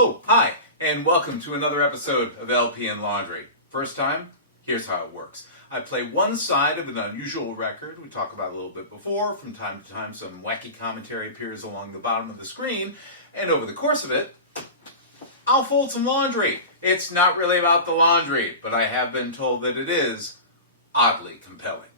Oh, hi, and welcome to another episode of LP and Laundry. First time, here's how it works. I play one side of an unusual record we talked about a little bit before. From time to time, some wacky commentary appears along the bottom of the screen, and over the course of it, I'll fold some laundry. It's not really about the laundry, but I have been told that it is oddly compelling.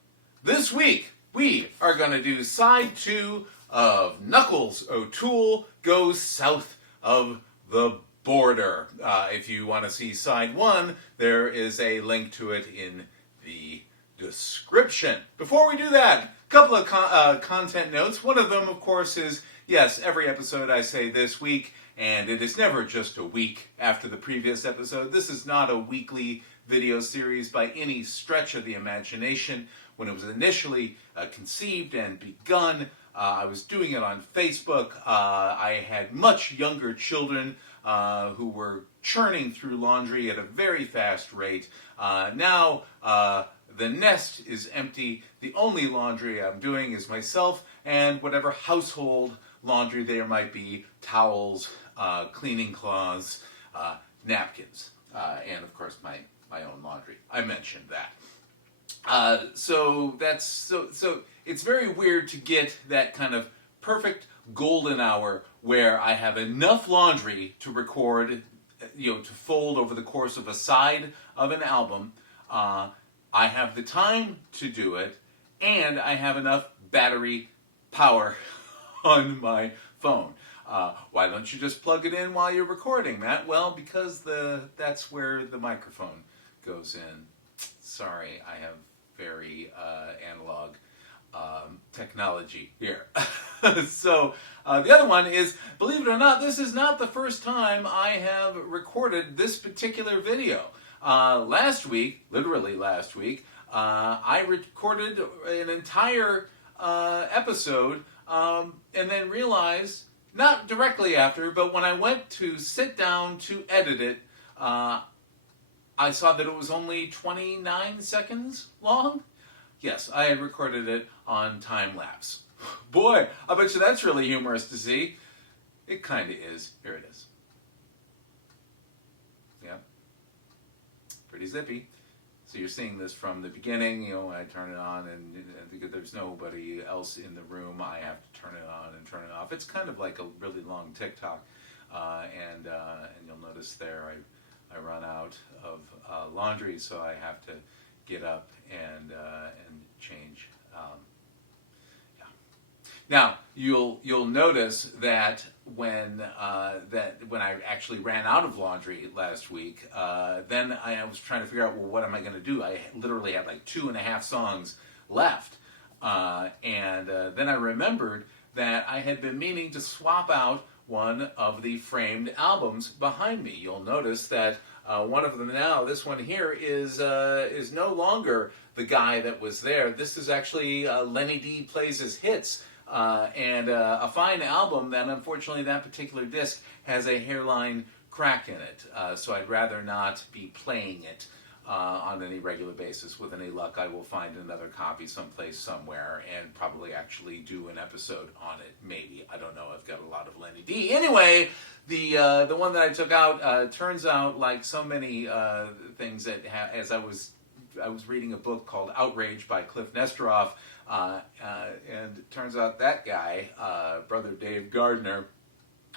This week, we are going to do side 2 of Knuckles O'Toole Goes South of the Border. If you want to see side 1, there is a link to it in the description. Before we do that, a couple of content notes. One of them, of course, is, yes, every episode I say this week, and it is never just a week after the previous episode. This is not a weekly video series by any stretch of the imagination. When it was initially conceived and begun, I was doing it on Facebook. I had much younger children who were churning through laundry at a very fast rate. Now the nest is empty. The only laundry I'm doing is myself and whatever household laundry there might be: towels, cleaning cloths, napkins, and of course my own laundry. I mentioned that. So it's very weird to get that kind of perfect golden hour where I have enough laundry to record, to fold over the course of a side of an album. I have the time to do it, and I have enough battery power on my phone. Why don't you just plug it in while you're recording, Matt? Well, because that's where the microphone goes in. Sorry, I have very analog technology here. So the other one is, believe it or not, this is not the first time I have recorded this particular video. Literally last week, I recorded an entire episode and then realized, not directly after, but when I went to sit down to edit it, I saw that it was only 29 seconds long. Yes, I had recorded it on time-lapse. Boy, I bet you that's really humorous to see. It kind of is. Here it is. Yeah. Pretty zippy. So you're seeing this from the beginning. I turn it on, and there's nobody else in the room. I have to turn it on and turn it off. It's kind of like a really long TikTok. And you'll notice there I run out of laundry, so I have to get up and change. Yeah. Now you'll notice that when I actually ran out of laundry last week, then I was trying to figure out, well, what am I going to do? I literally had like 2.5 songs left, and then I remembered that I had been meaning to swap out one of the framed albums behind me. You'll notice that one of them now, this one here, is no longer the guy that was there. This is actually Lenny D Plays His Hits, and a fine album that, unfortunately, that particular disc has a hairline crack in it, so I'd rather not be playing it on any regular basis. With any luck, I will find another copy someplace, somewhere, and probably actually do an episode on it. Maybe. I don't know. I've got a lot of Lenny D. Anyway, the one that I took out turns out, like so many things that as I was reading a book called Outrage by Cliff Nesteroff, and it turns out that guy, Brother Dave Gardner,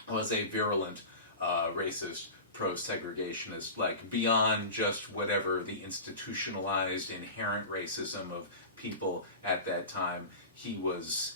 was a virulent racist, pro-segregationist, like beyond just whatever the institutionalized inherent racism of people at that time. He was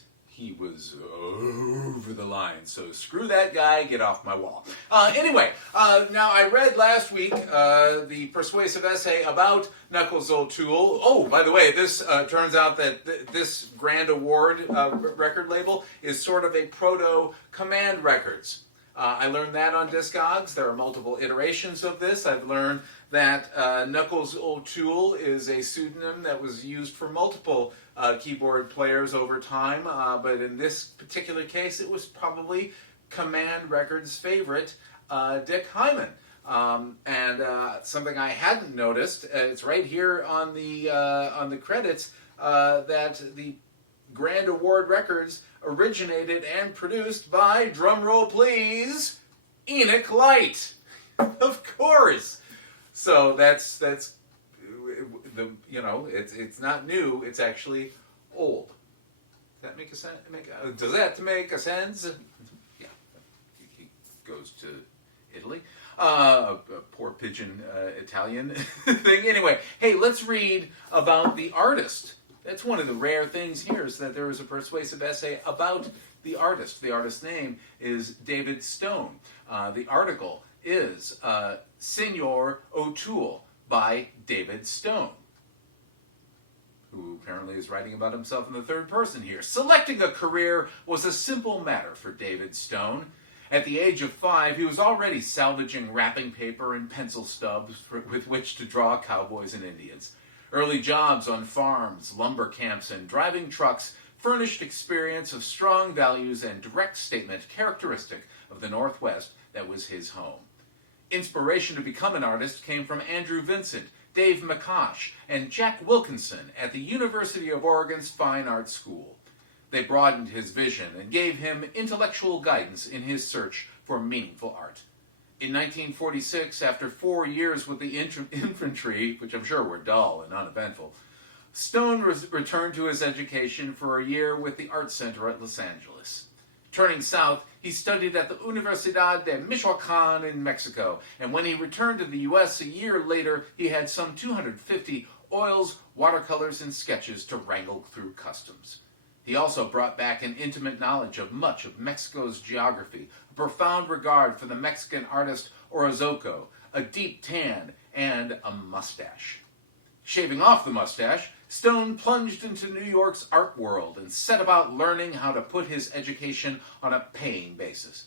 over the line. So screw that guy, get off my wall. Anyway, now I read last week the persuasive essay about Knuckles O'Toole. Oh, by the way, this turns out that this Grand Award record label is sort of a proto-Command Records. I learned that on Discogs. There are multiple iterations of this. I've learned that Knuckles O'Toole is a pseudonym that was used for multiple keyboard players over time, but in this particular case, it was probably Command Records' favorite, Dick Hyman. And something I hadn't noticed, it's right here on the credits, that the Grand Award Records originated and produced by, drumroll please, Enoch Light. Of course. So that's the it's not new. It's actually old. Does that make a sense? Does that make a sense? Yeah. He goes to Italy. A poor pigeon Italian thing. Anyway, hey, let's read about the artist. That's one of the rare things here, is that there is a persuasive essay about the artist. The artist's name is David Stone. The article is Senor O'Toole by David Stone, who apparently is writing about himself in the third person here. Selecting a career was a simple matter for David Stone. At the age of 5, he was already salvaging wrapping paper and pencil stubs with which to draw cowboys and Indians. Early jobs on farms, lumber camps, and driving trucks furnished experience of strong values and direct statement characteristic of the Northwest that was his home. Inspiration to become an artist came from Andrew Vincent, Dave McCosh, and Jack Wilkinson at the University of Oregon's Fine Arts School. They broadened his vision and gave him intellectual guidance in his search for meaningful art. In 1946, after 4 years with the infantry, which I'm sure were dull and uneventful, Stone returned to his education for a year with the Art Center at Los Angeles. Turning south, he studied at the Universidad de Michoacán in Mexico, and when he returned to the U.S. a year later, he had some 250 oils, watercolors, and sketches to wrangle through customs. He also brought back an intimate knowledge of much of Mexico's geography, a profound regard for the Mexican artist Orozco, a deep tan, and a mustache. Shaving off the mustache, Stone plunged into New York's art world and set about learning how to put his education on a paying basis.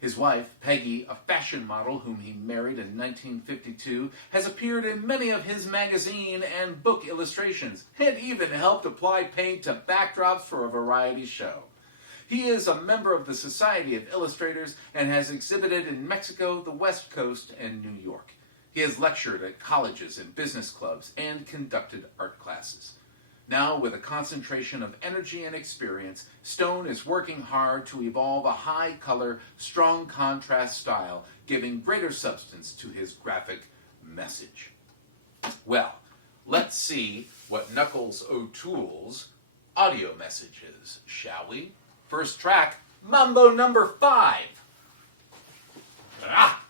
His wife, Peggy, a fashion model whom he married in 1952, has appeared in many of his magazine and book illustrations, and even helped apply paint to backdrops for a variety show. He is a member of the Society of Illustrators and has exhibited in Mexico, the West Coast, and New York. He has lectured at colleges and business clubs and conducted art classes. Now, with a concentration of energy and experience, Stone is working hard to evolve a high-color, strong contrast style, giving greater substance to his graphic message. Well, let's see what Knuckles O'Toole's audio message is, shall we? First track, Mambo number 5. Ah!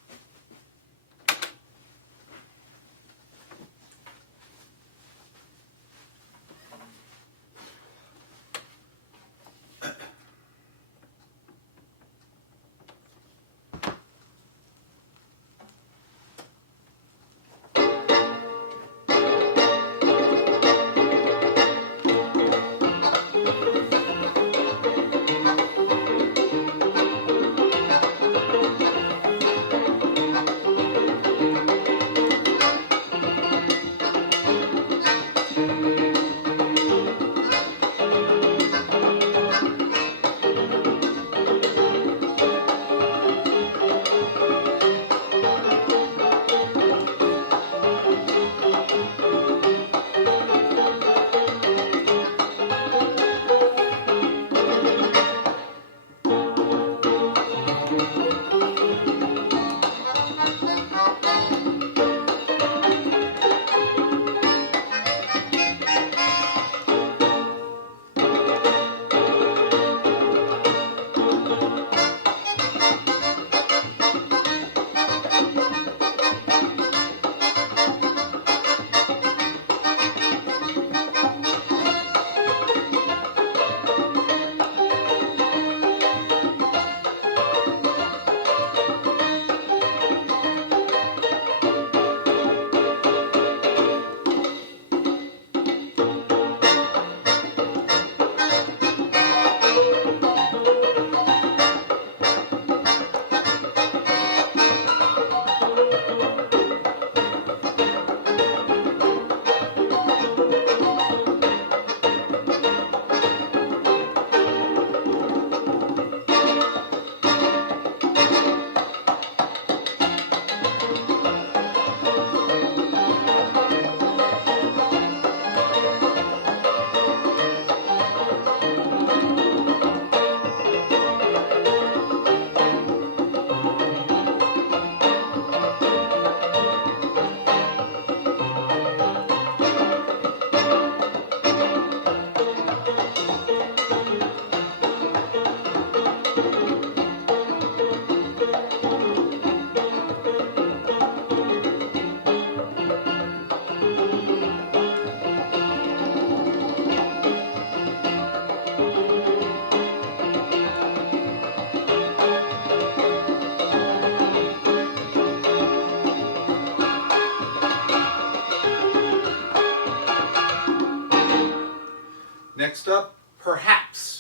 Next up, perhaps.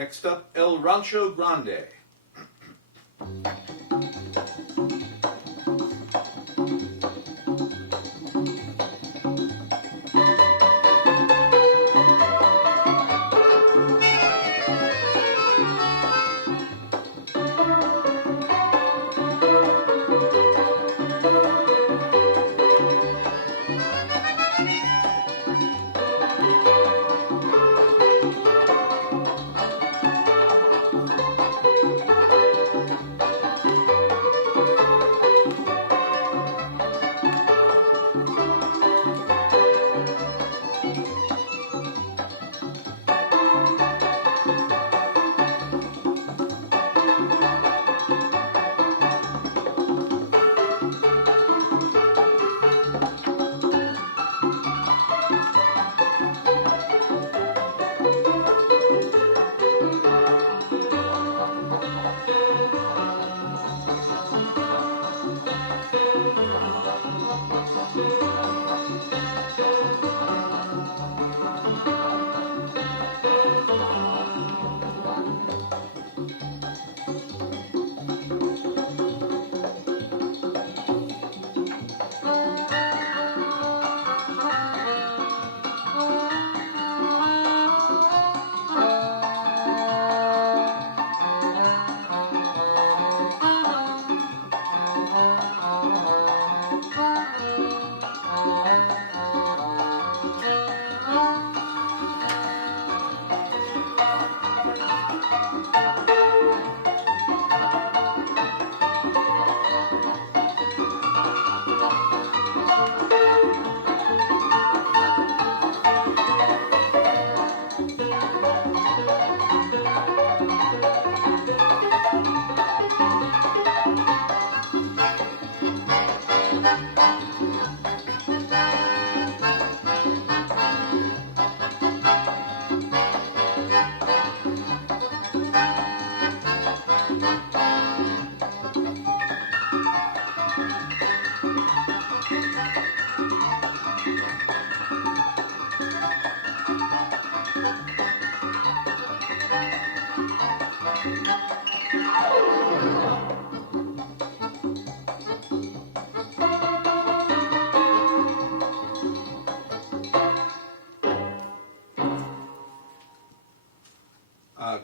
Next up, El Rancho Grande.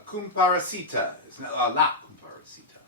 Comparacita. It's not, la comparacita.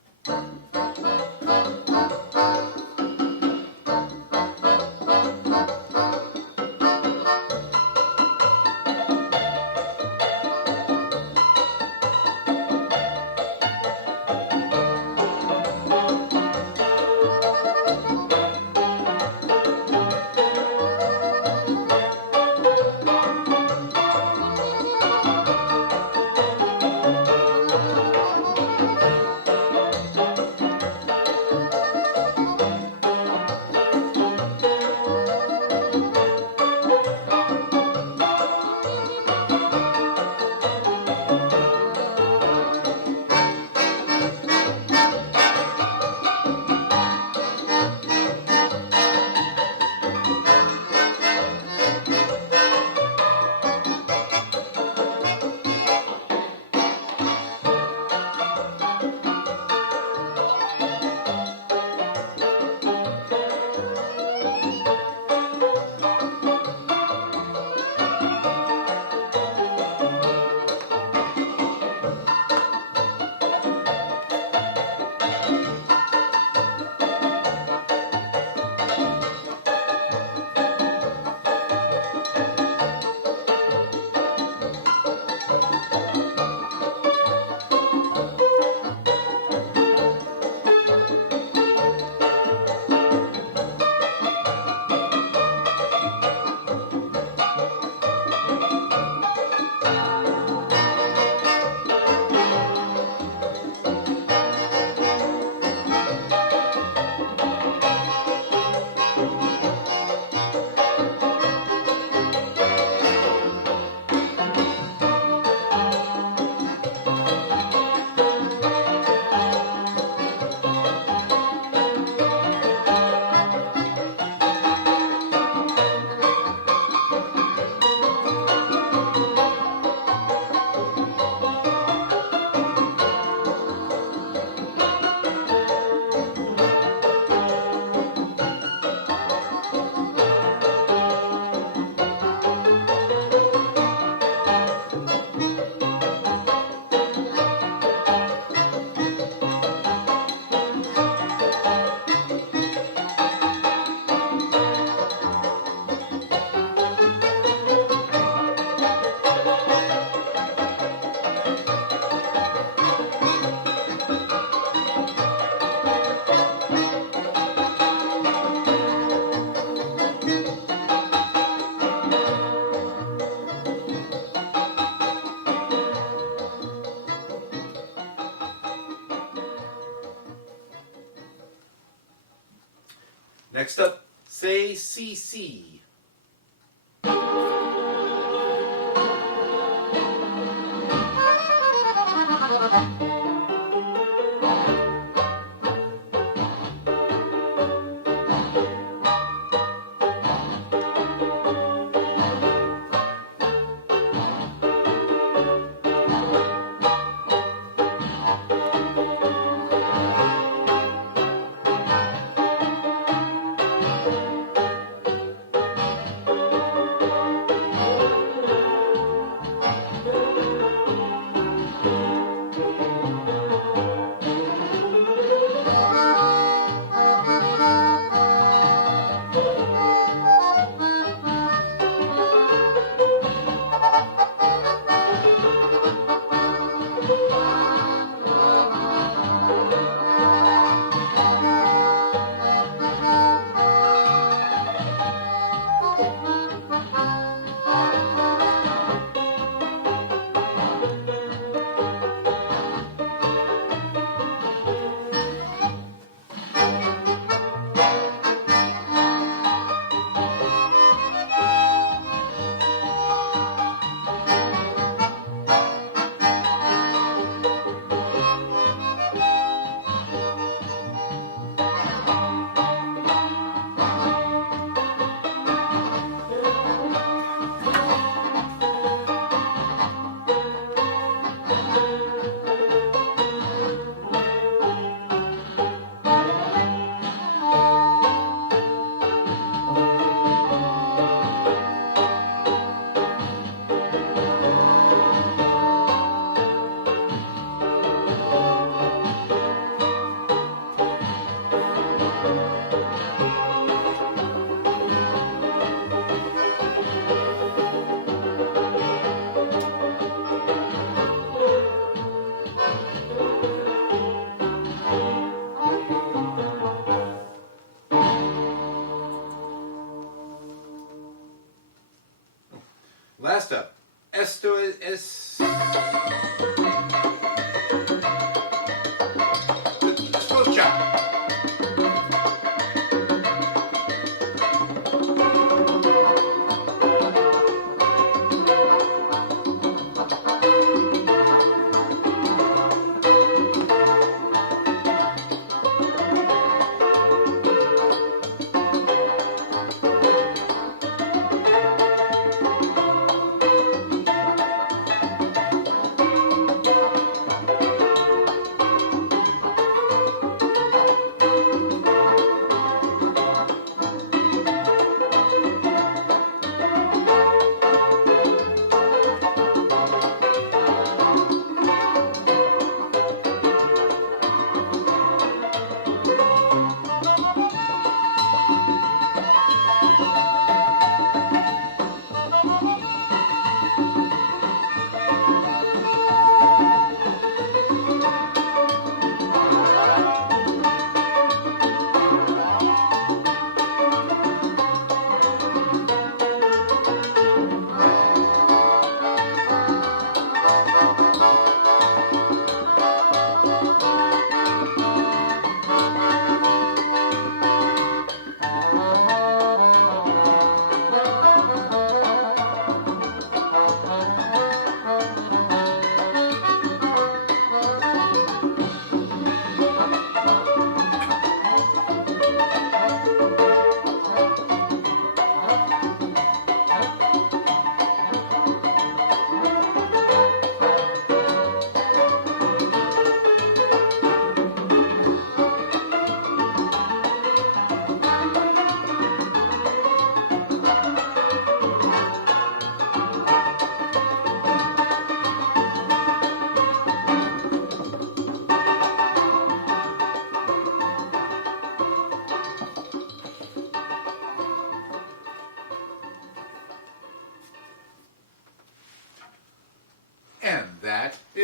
Next up, say CC.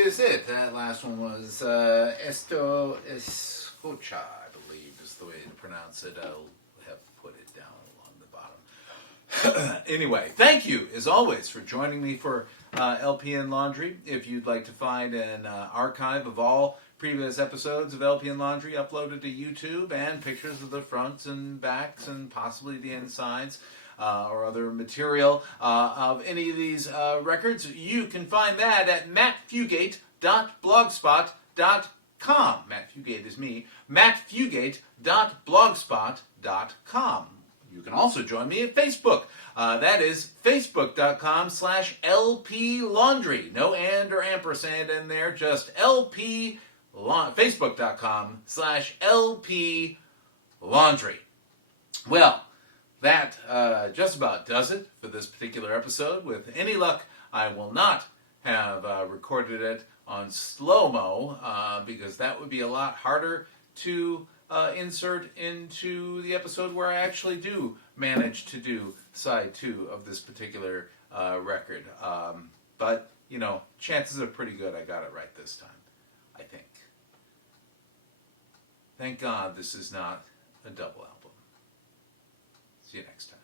is it. That last one was Esto Escucha, I believe is the way to pronounce it. I'll have put it down along the bottom. Anyway, thank you, as always, for joining me for LPN Laundry. If you'd like to find an archive of all previous episodes of LPN Laundry uploaded to YouTube and pictures of the fronts and backs and possibly the insides, or other material of any of these records, you can find that at mattfugate.blogspot.com. Matt Fugate is me. mattfugate.blogspot.com. You can also join me at Facebook. That is facebook.com/LP Laundry. No and or ampersand in there, just LP Facebook.com/LP Laundry. Well, that just about does it for this particular episode. With any luck, I will not have recorded it on slow-mo because that would be a lot harder to insert into the episode where I actually do manage to do side 2 of this particular record. But, you know, chances are pretty good I got it right this time, I think. Thank God this is not a double album. See you next time.